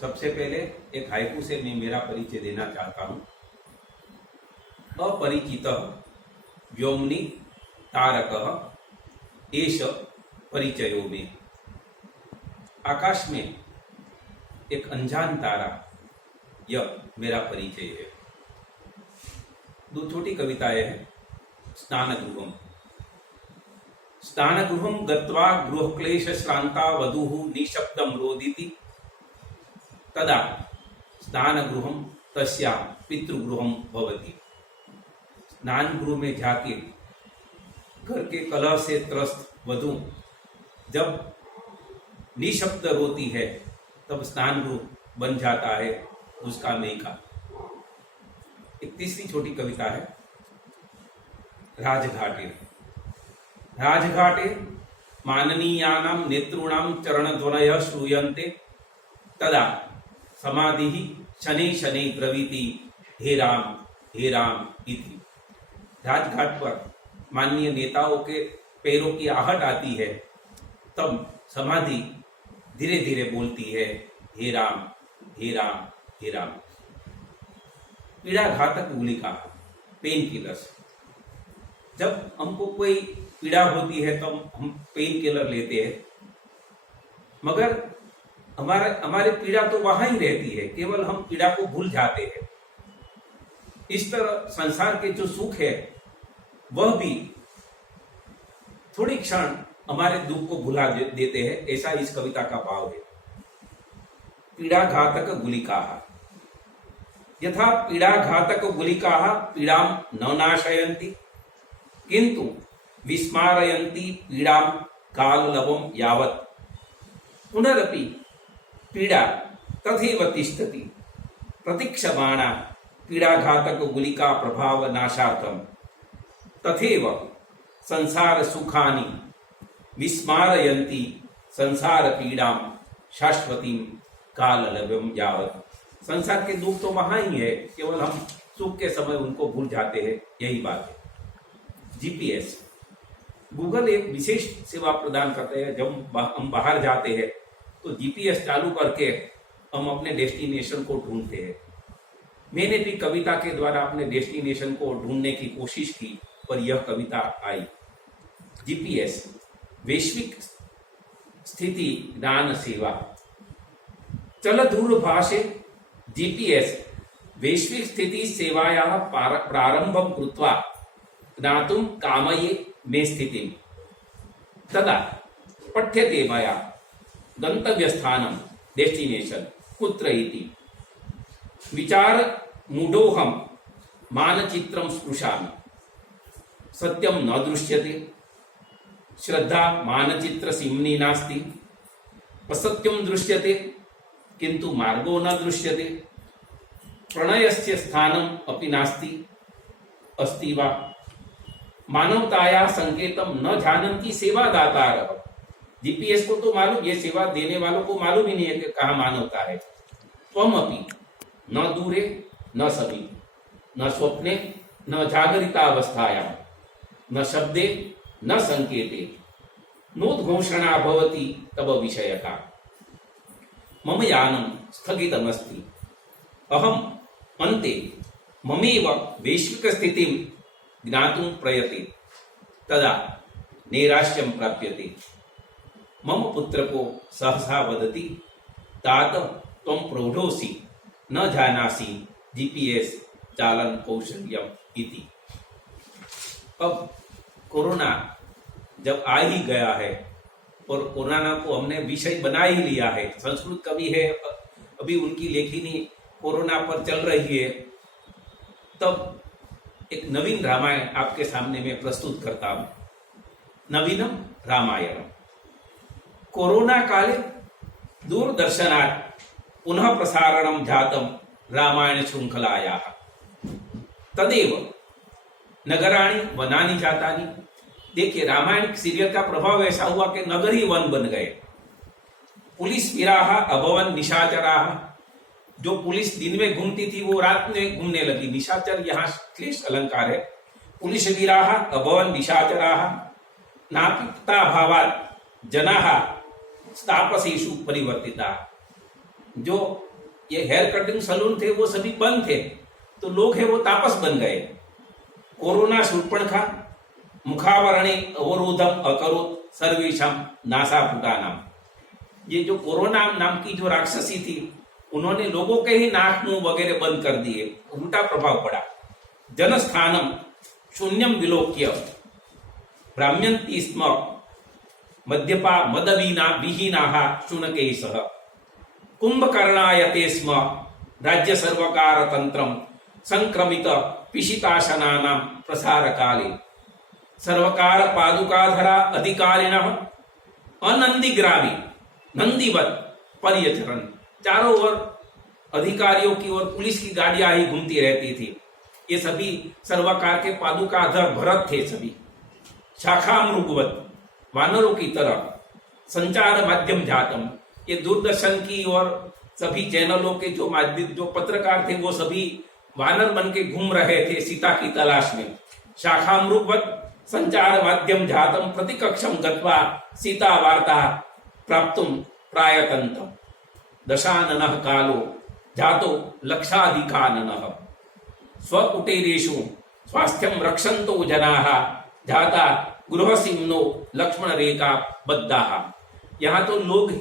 सबसे पहले एक हाइकू से मैं मेरा परिचय देना चाहता हूं। अपरिचितः व्योम्नि तारकः एष परिचयो में। आकाश में एक अनजान तारा, यह मेरा परिचय है। दो छोटी कविताएं हैं। स्नानगृहम्। स्नानगृहं गत्वा गृहक्लेश श्रांता वधूः निःशब्दं रोदिति तदा स्नानगृहं तस्या पितृगृहं भवति। स्नान गृह में जाके घर के कलह से त्रस्त वधू जब निशब्द रोती है तब स्नान गृह बन जाता है उसका मेका। एक तीसरी छोटी कविता है। राजघाटे। राजघाटे माननीयानां नेतॄणां चरणध्वनयः श्रूयन्ते तदा समाधिः शनैः शनैः ब्रवीति हे राम इति। राजघाट पर माननीय नेताओं के पैरों की आहट आती है तब समाधि धीरे धीरे बोलती है हे राम हे राम हे राम। पीड़ा घातक गुलिका, पेन किलर्स। जब हमको कोई पीड़ा होती है तो हम पेन किलर लेते हैं, मगर हमारे पीड़ा तो वहां ही रहती है, केवल हम पीड़ा को भूल जाते हैं। इस तरह संसार के जो सुख है वह भी थोड़ी क्षण हमारे दुख को भुला देते हैं, ऐसा इस कविता का भाव है। पीड़ा घातक गुलिकाः। यथा पीड़ा घातक गुलिकाः पीड़ां न नाशयन्ति किंतु विस्मारयन्ति पीड़ां काललवं यावत्। पुनरपि पीड़ा तथैव तिष्ठति प्रतीक्षमाणा पीड़ाघातक गुलिका प्रभाव नाशार्थम। तथैव संसार सुखानि विस्मारयन्ति संसार पीड़ां शाश्वतीं काललवं यावत्। संसार के दुख तो वहां ही है, केवल हम सुख के समय उनको भूल जाते हैं, यही बात है। जीपीएस। गूगल एक विशेष सेवा प्रदान करते हैं। जब हम बाहर जाते हैं तो जीपीएस चालू करके हम अपने डेस्टिनेशन को ढूंढते हैं। मैंने भी कविता के द्वारा अपने डेस्टिनेशन को ढूंढने की कोशिश की, पर यह कविता आई। जीपीएस वैश्विक स्थिति ज्ञान सेवा। चल दूरभाषे जीपीएस वैश्विक स्थिति सेवायाः प्रारंभं कृत्वा ज्ञातुं कामये मे स्थितिं। तदा पठ्यते मया गंतव्यस्थानं डेस्टिनेशन कुत्र इति। विचार मूढोऽहं मानचित्रं स्पृशामि। सत्यं न दृश्यते, श्रद्धा मानचित्रसीम्नि नास्ति। असत्यं दृश्यते किंतु मार्गो न दृश्यते। प्रणयस्य स्थानम् अपि नास्ति। अस्ति वा मानवताया संकेतम न जानन्ति सेवादातारः। जीपीएस को तो मालूम, ये सेवा देने वालों को मालूम ही नहीं है कि कहाँ मानवता है। त्वमपि न दूरे न समीपे न स्वप्ने न जागरितावस्थायां न शब्दे न संकेते नोद्घोषणा भवति तब विषयका। मम यानं स्थगितमस्ति। अहम् अन्ते ममेव वैश्विक स्थितिं ज्ञातुं प्रयते तदा नैराश्यं प्राप्यते। मम पुत्र को सहसा वदति तात त्वं प्रौढोऽसि न जानासि जीपीएस चालन कौशल्यम इति। अब कोरोना जब आ ही गया है और कोरोना को हमने विषय बना ही लिया है, संस्कृत कवि है, अभी उनकी लेखनी कोरोना पर चल रही है, तब एक नवीन रामायण आपके सामने मैं प्रस्तुत करता हूं। नवीनम रामायणम। कोरोना काले दूरदर्शनात् पुनः प्रसारणं जातम रामायण श्रृंखलायाः। तदेव नगराणि वनानि जातानि। देखिए, रामायण सीरियल का प्रभाव ऐसा हुआ कि नगर ही वन बन गए। पुलिस वीराः अभवन् निशाचराः। जो पुलिस दिन में घूमती थी वो रात में घूमने लगी। निशाचर यहाँ क्लेश अलंकार है। पुलिस वीराः अभवन् निशाचराः नापिता भावात् जनाः तापसेषु परिवर्तिताः। जो ये हेयर कटिंग सलून थे वो सभी बंद थे, तो लोग हैं वो तापस बन गए। कोरोना शूर्पणखा मुखावरणे अवरोधम अकरोत सर्वेशम नासापुटानाम। ये जो कोरोना नाम की जो राक्षसी थी, उन्होंने लोगों के ही नाक मुंह वगैरह बंद कर दिए, उल्टा प्रभाव पड़ा। जनस्थानम शून्यम विलोक्य भ्राम्यन्ति स्म मद्यपा मदवीना विहीनाः शुनकेशः कुंभकर्णायते स्म राज्य सर्वकार तंत्रम संक्रमित पिशिताशनानां प्रसार काले सर्वकार पादुकाधरा अधिकारिणः अनंदिग्रामी नंदीवत पर्यचरण। चारों ओर अधिकारियों की और पुलिस की गाड़ियां ही घूमती रहती थी। ये सभी सर्वकार के पादुकाधर भरत थे सभी। शाखा मृगवत वानरों की तरह संचार माध्यम जातम, ये दूरदर्शन की और सभी चैनलों के जो माध्यम जो पत्रकार थे वो सभी वानर बन के घूम रहे थे सीता की तलाश में। शाखा मृगवत संचार माध्यम जातम प्रतिकक्षम गत्वा सीता वार्ता प्राप्तुम प्रायतंतम दशाननः कालो जातो लक्षाधिकाननः स्वकुटीरेषु स्वास्थ्यम रक्षन्तो जनाः जाता गृहसिम्नो लक्ष्मण रेखा बद्धाः। यहाँ तो लोग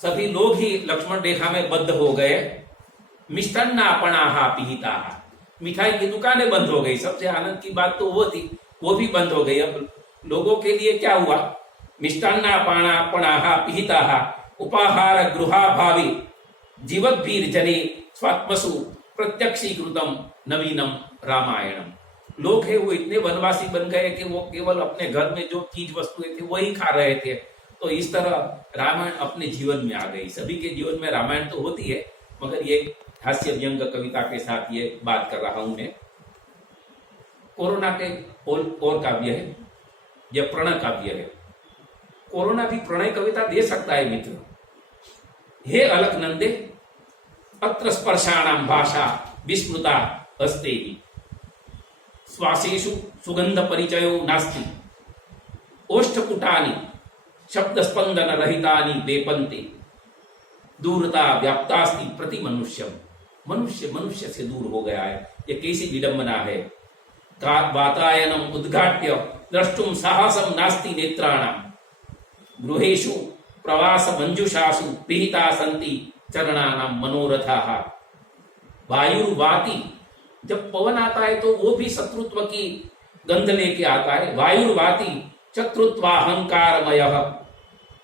सभी लोग ही लक्ष्मण रेखा में बद्ध हो गए। मिष्टान्नापणाः पिहिताः, मिठाई की दुकानें बंद हो गई। सबसे आनंद की बात तो वो थी, वो भी बंद हो गई। अब लोगों के लिए क्या हुआ? मिष्टान्नापणाः पिहिताः उपाहार गृहाभावी जीवद्भीर जने स्वात्मसु प्रत्यक्षीकृतम नवीनम रामायणम। लोग है वो इतने वनवासी बन गए कि वो केवल अपने घर में जो चीज वस्तुएं थी वही खा रहे थे। तो इस तरह रामायण अपने जीवन में आ गई। सभी के जीवन में रामायण तो होती है, मगर ये हास्य व्यंग कविता के साथ ये बात कर रहा हूं मैं। कोरोना के और काव्य है, यह प्रणय काव्य है। कोरोना भी प्रणय कविता दे सकता है मित्र। हे अलकनंदे अत्र स्पर्शाणाम भाषा विस्मृता अस्ते श्वासेषु सुगंध परिचयो नास्ति ओष्ठपुटानि शब्द स्पंदन रहितानि वेपन्ते दूरता व्याप्तास्ति प्रति मनुष्यम। मनुष्य मनुष्य से दूर हो गया है। ये कैसी विडंबना है। वातायनम उद्घाट्य द्रष्टुम साहसम नास्ति नेत्राणाम गृहेषु प्रवास मंजुषासु पिहिता सन्ति चरणानाम मनोरथाः। वायुर्वाति, जब पवन आता है तो वो भी शत्रुत्व की गंध लेके आता है। वायुर्वाति शत्रुत्वाहंकारमयः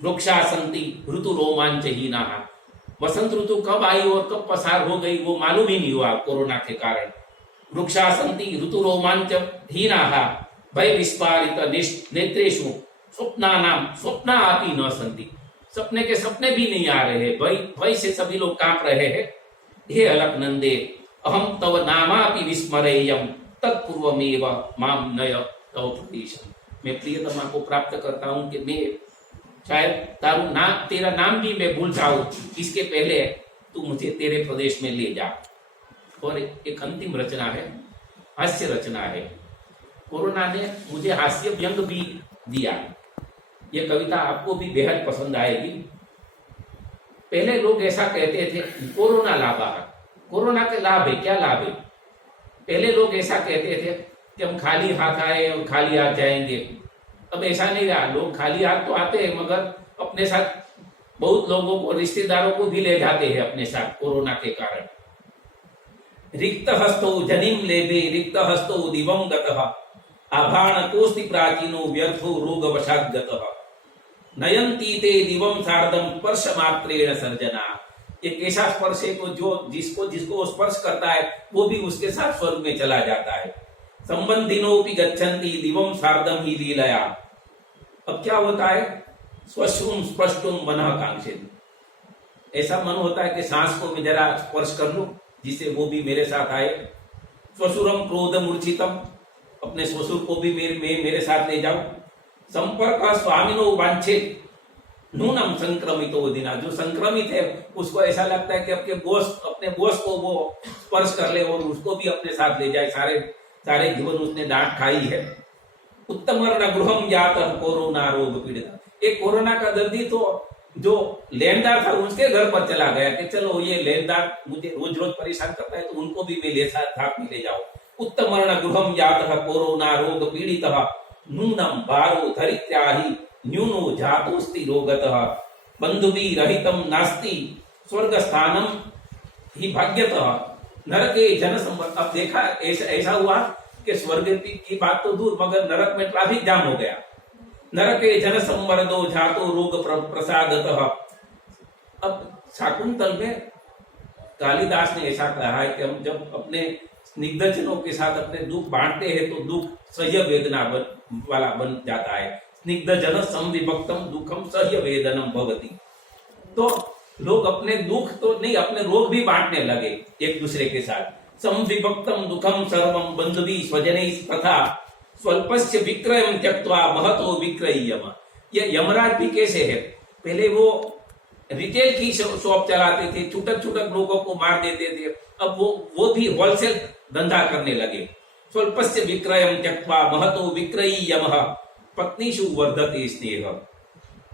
वृक्षा सन्ति ऋतु रोमांचहीनाः। वसंत ऋतु कब आई और कब पसार हो गई वो मालूम ही नहीं हुआ कोरोना के कारण। वृक्षा सन्ति ऋतु रोमांचहीनाः भय विस्फारित नेत्रेषु स्वप्नानाम स्वप्ना अपि न सन्ति। सपने के सपने भी नहीं आ रहे हैं। भय से सभी लोग कांप रहे हैं। हे अलकनंदे अहम तव नामापि विस्मरेयम तत्पूर्वमेव माम नय तव प्रदेशम। मैं प्रियतमा को प्राप्त करता हूं कि मैं शायद तेरा नाम भी मैं भूल जाऊं, इसके पहले तू मुझे तेरे प्रदेश में ले जा। और एक अंतिम रचना है, हास्य रचना है। कोरोना ने मुझे हास्य व्यंग भी दिया। यह कविता आपको भी बेहद पसंद आएगी। पहले लोग ऐसा कहते थे कोरोना लाभ है। कोरोना के लाभ है, क्या लाभ है? पहले लोग ऐसा कहते थे कि हम खाली हाथ आए और खाली हाथ जाएंगे। अब ऐसा नहीं रहा। लोग खाली हाथ तो आते हैं, मगर अपने साथ बहुत लोगों को, रिश्तेदारों को भी ले जाते हैं अपने साथ कोरोना के कारण। रिक्त हस्तो जनिम लेबे रिक्त हस्तो दिवम गतः आभाण कोस्ति प्राचीनो व्यर्थो रोग वशात् गतः नयन्ती ते दिवम सार्धम स्पर्श मात्रेण सर्जना। एक ऐसा स्पर्श है जो जिसको स्पर्श करता है वो भी उसके साथ स्वर्ग में चला जाता है। संबंधिनोपि गच्छन्ति दिवम सार्धम ही लीलया। अब क्या होता है? स्वश्रुम स्पष्टुम मनः कांक्षित। ऐसा मन होता है कि सांस को मैं जरा स्पर्श कर लूं जिससे वो भी मेरे साथ आए। स्वसुरम क्रोध मूर्छितम, अपने ससुर को भी मेरे साथ ले जाओ। संपर्क स्वामिनो वांछित नूनम संक्रमितो दिना। जो संक्रमित है उसको ऐसा लगता है कि अपने बोस को वो स्पर्श कर ले और उसको भी अपने साथ ले जाए। सारे जीवन उसने डांट खाई है। उत्तमर्ण गृहम जातः कोरोना रोग पीड़ित। एक कोरोना का दर्दी तो जो लेनदार था उसके घर पर चला गया कि चलो ये लेनदार मुझे रोज रोज परेशान करता है, तो उनको भी मैं ले साथ में ले जाओ। उत्तमर्ण गृहम यातः कोरोना रोग पीड़ितः नूनम बारो धरित्याहि न्यूनो जातोस्ति रोगतः बंधुभी रहितम नास्ति स्वर्ग स्थानम ही भाग्यतः नरके जन संवर्ग। अब देखा ऐसा हुआ कि स्वर्ग की बात तो दूर, मगर नरक में ट्रैफिक जाम हो गया। नरके जन संवर्दो जातो रोग प्रसादतः। अब शाकुंतल में कालिदास ने ऐसा कहा है कि हम जब अपने स्निग्धजनों के साथ अपने दुख बांटते हैं तो दुख सह्य वेदना वाला बन जाता है। स्निग्धजन संविभक्तम दुखम सह्य वेदनम भवति। तो लोग अपने दुख तो नहीं, अपने रोग भी बांटने लगे एक दूसरे के साथ। संविभक्तम दुखम सर्वम बंधुभी स्वजनैः तथा स्वल्पस्य विक्रयम त्यक्त्वा महतो विक्रय्यम। ये यमराज भी कैसे है, पहले वो रिटेल की शॉप चलाते थे, छुटक छुटक लोगों को मार देते थे, अब वो भी होलसेल धंधा करने लगे। स्वल्पस्य विक्रयम त्यक्त्वा महतो विक्रय्यम पत्नीषु वर्धते स्नेह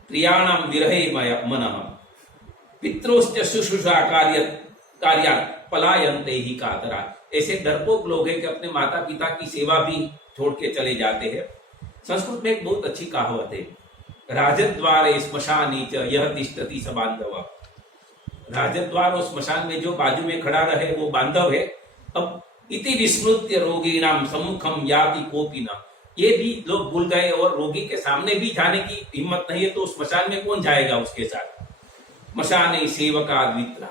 प्रियाणाम विरहे मनः पित्रोश्च शुश्रूषा कार्यात् पलायन्ते ही कातरा। ऐसे डरपोक लोग हैं कि अपने माता पिता की सेवा भी छोड़ के चले जाते हैं। संस्कृत में एक बहुत अच्छी कहावत है, राजद्वारे श्मशानी च यह तिष्ठति स बांधव। राजद्वार और श्मशान में जो बाजू में खड़ा रहे वो बांधव है। अब इति विस्मृत्य रोगिणाम सम्मुखम याति कोपि न। ये भी लोग भूल गए और रोगी के सामने भी जाने की हिम्मत नहीं है, तो श्मशान में कौन जाएगा उसके साथ। मशाने सेवका द्वित्रा।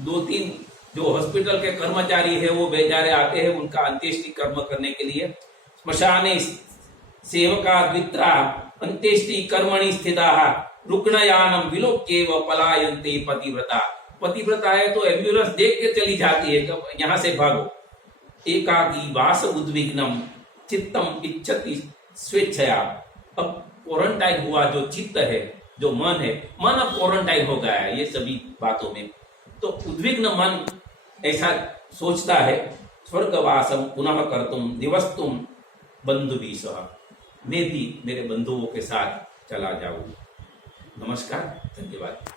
2-3 जो हॉस्पिटल के कर्मचारी है वो बेचारे आते हैं उनका अंत्येष्टि कर्म करने के लिए। श्मशाने सेवका द्वित्रा अंत्येष्टि कर्मणि स्थिताः रुग्णयानम विलोक्येव पलायन्ते पतिव्रता। पतिव्रता है तो एम्बुलेंस देख के चली जाती है कि यहाँ से भागो। एकाकी वास उद्विग्नम चित्तम इच्छति स्वेच्छया। अब क्वारंटाइन हुआ जो चित्त है, जो मन है, मन अब क्वारंटाइन हो गया है ये सभी बातों में, तो उद्विग्न मन ऐसा सोचता है स्वर्गवासम पुनः कर्तुम दिवस्तुम बंधुभिः सह। मैं भी मेरे बंधुओं के साथ चला जाऊं। नमस्कार, धन्यवाद।